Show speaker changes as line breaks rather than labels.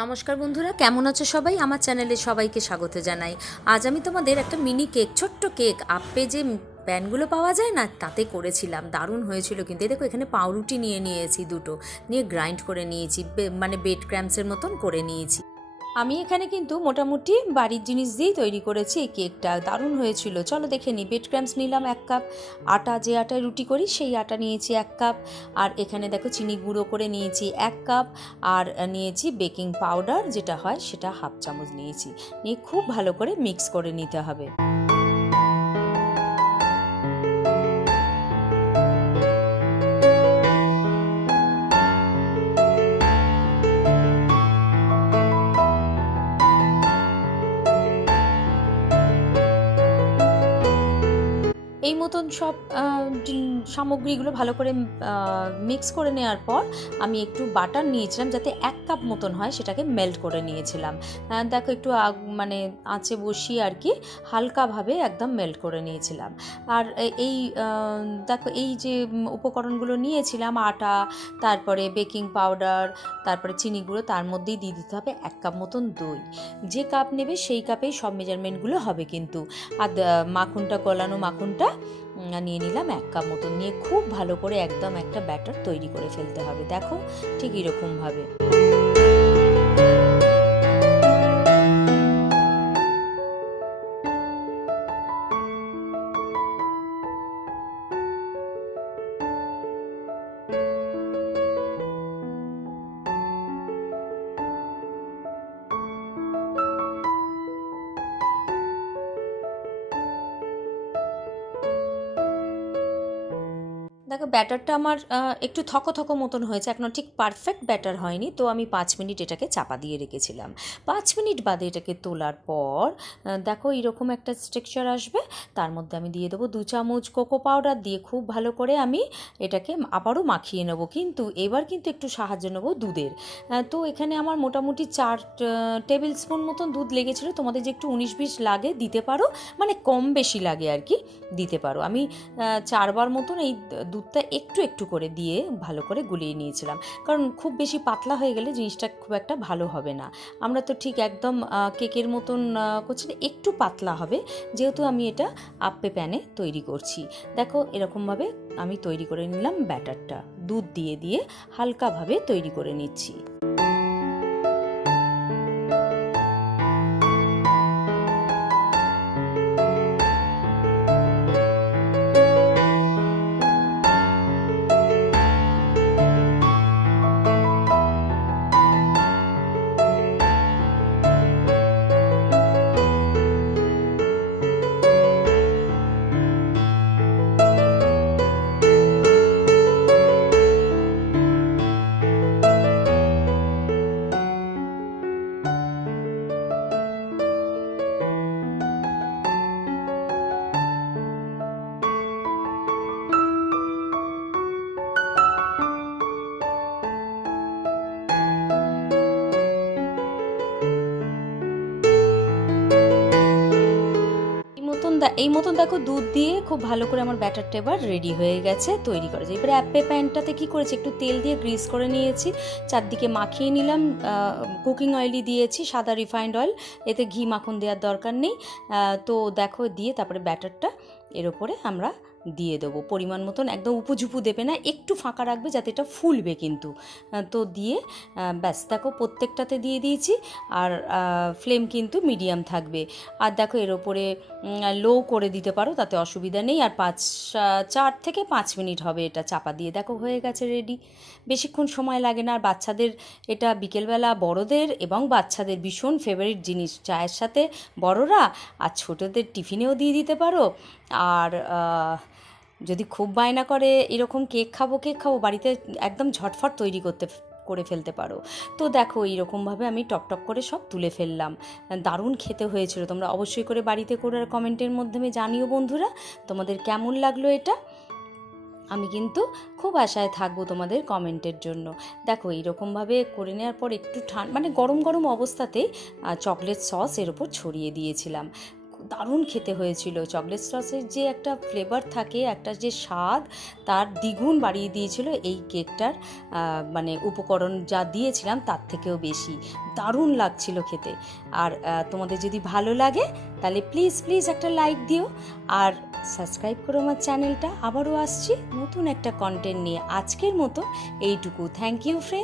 নমস্কার বন্ধুরা, কেমন আছো সবাই? আমার চ্যানেলে সবাইকে স্বাগত জানাই। আজ আমি তোমাদের একটা মিনি কেক, ছোট্ট কেক আপে যে প্যানগুলো পাওয়া যায় না? তাতে করেছিলাম, দারুণ হয়েছিল কিন্তু। দেখো, এখানে পাউরুটি নিয়ে নিয়েছি দুটো, নিয়ে গ্রাইন্ড করে নিয়েছি মানে বেড ক্র্যাম্পসের মতন করে নিয়েছি। আমি এখানে কিন্তু মোটামুটি বাড়ির জিনিস দিয়েই তৈরি করেছি, এই কেকটা দারুণ হয়েছিল। চলো দেখে নিই বেড ক্র্যাম্পস নিলাম এক কাপ। আটা, যে আটায় রুটি করি, সেই আটা নিয়েছি এক কাপ। আর এখানে দেখো চিনি গুঁড়ো করে নিয়েছি এক কাপ। আর নিয়েছি বেকিং পাউডার, যেটা হয় সেটা হাফ চামচ নিয়েছি। নিয়ে খুব ভালো করে মিক্স করে নিতে হবে। এই মতন সব সামগ্রীগুলো ভালো করে মিক্স করে নেওয়ার পর আমি একটু বাটার নিয়েছিলাম যাতে এক কাপ মতন হয়, সেটাকে মেল্ট করে নিয়েছিলাম। দেখো একটু মানে আঁচে বসিয়ে আর কি হালকাভাবে একদম মেল্ট করে নিয়েছিলাম। আর এই দেখো এই যে উপকরণগুলো নিয়েছিলাম, আটা, তারপরে বেকিং পাউডার তারপরে চিনি গুঁড়ো, তার মধ্যেই দিয়ে দিতে হবে এক কাপ মতন দই। যে কাপ নেবে, সেই কাপেই সব মেজারমেন্টগুলো হবে কিন্তু। আর মাখনটা গলানো মাখনটা নিয়ে নিলাম এক কাপ মতন। নিয়ে খুব ভালো করে একদম একটা ব্যাটার তৈরি করে ফেলতে হবে। দেখো ঠিক এরকমভাবে। ব্যাটারটা আমার একটু থকো থকো মতন হয়েছে। এখনও ঠিক পারফেক্ট ব্যাটার হয়নি, তো আমি পাঁচ মিনিট এটাকে চাপা দিয়ে রেখেছিলাম। পাঁচ মিনিট বাদে এটাকে তোলার পর দেখো এরকম একটা স্ট্রাকচার আসবে। তার মধ্যে আমি দিয়ে দেবো দু চামচ কোকো পাউডার দিয়ে খুব ভালো করে আমি এটাকে আবারও মাখিয়ে নেব। কিন্তু এবার কিন্তু একটু সাহায্য নেব দুধের। তো এখানে আমার মোটামুটি চার টেবিল স্পুন মতন দুধ লেগেছিলো। তোমাদের যে একটু উনিশ বিশ লাগে, দিতে পারো। মানে কম বেশি লাগে আর কি, দিতে পারো। আমি চারবার মতন এই দুধটা একটু একটু করে দিয়ে ভালো করে গুলিয়ে নিয়েছিলাম। কারণ খুব বেশি পাতলা হয়ে গেলে জিনিসটা খুব একটা ভালো হবে না। আমরা তো ঠিক একদম কেকের মতন করছি না, একটু পাতলা হবে। যেহেতু আমি এটা আপ্পে প্যানে তৈরি করছি। দেখো এরকমভাবে আমি তৈরি করে নিলাম ব্যাটারটা। দুধ দিয়ে দিয়ে হালকাভাবে তৈরি করে নিচ্ছি। এই মতন দেখো দুধ দিয়ে খুব ভালো করে আমার ব্যাটারটা এবার রেডি হয়ে গেছে, তৈরি করা যায়। এবার অ্যাপে প্যানটাতে কী করেছি, একটু তেল দিয়ে গ্রিস করে নিয়েছি, চারদিকে মাখিয়ে নিলাম কুকিং অয়েলই দিয়েছি, সাদা রিফাইন্ড অয়েল এতে ঘি মাখন দেওয়ার দরকার নেই তো দেখো দিয়ে তারপরে ব্যাটারটা এর ওপরে আমরা দিয়ে দেবো। পরিমাণ মতন একদম উপঝুপু দেবে না, একটু ফাঁকা রাখবে যাতে এটা ফুলবে কিন্তু। তো দিয়ে ব্যাস, দেখো প্রত্যেকটাতে দিয়ে দিয়েছি আর ফ্লেম কিন্তু মিডিয়াম থাকবে। আর দেখো এর ওপরে লো করে দিতে পারো, তাতে অসুবিধা নেই। আর পাঁচ চার থেকে পাঁচ মিনিট হবে এটা চাপা দিয়ে। দেখো হয়ে গেছে রেডি বেশিক্ষণ সময় লাগে না। আর বাচ্চাদের, এটা বিকেলবেলা বড়দের এবং বাচ্চাদের ভীষণ ফেভারিট জিনিস। চায়ের সাথে বড়রা আর ছোটদের টিফিনেও দিয়ে দিতে পারো। আর যদি খুব বায়না করে এরকম কেক খাব কেক খাব, বাড়িতে একদম ঝটফট তৈরি করতে করে ফেলতে পারো। তো দেখো, এইরকমভাবে আমি টকটক করে সব তুলে ফেললাম। দারুণ খেতে হয়েছিল। তোমরা অবশ্যই করে বাড়িতে করে আর কমেন্টের মাধ্যমে জানিও বন্ধুরা, তোমাদের কেমন লাগল এটা? আমি কিন্তু খুব আশায় থাকব তোমাদের কমেন্টের জন্য। দেখো, এইরকমভাবে করে নেওয়ার পর একটু ঠান্ডা মানে গরম গরম অবস্থাতেই চকলেট সস এর ওপর ছড়িয়ে দিয়েছিলাম। দারুণ খেতে হয়েছিল। চকলেট সসের যে একটা ফ্লেভার থাকে, একটা যে স্বাদ, তার দ্বিগুণ বাড়িয়ে দিয়েছিল এই কেকটার মানে উপকরণ যা দিয়েছিলাম তার থেকেও বেশি। দারুণ লাগছিল খেতে। আর তোমাদের যদি ভালো লাগে, তাহলে প্লিজ প্লিজ একটা লাইক দিও। আর সাবস্ক্রাইব করো আমার চ্যানেলটা আবারও আসছি নতুন একটা কন্টেন্ট নিয়ে। আজকের মতো এইটুকু। Thank you friend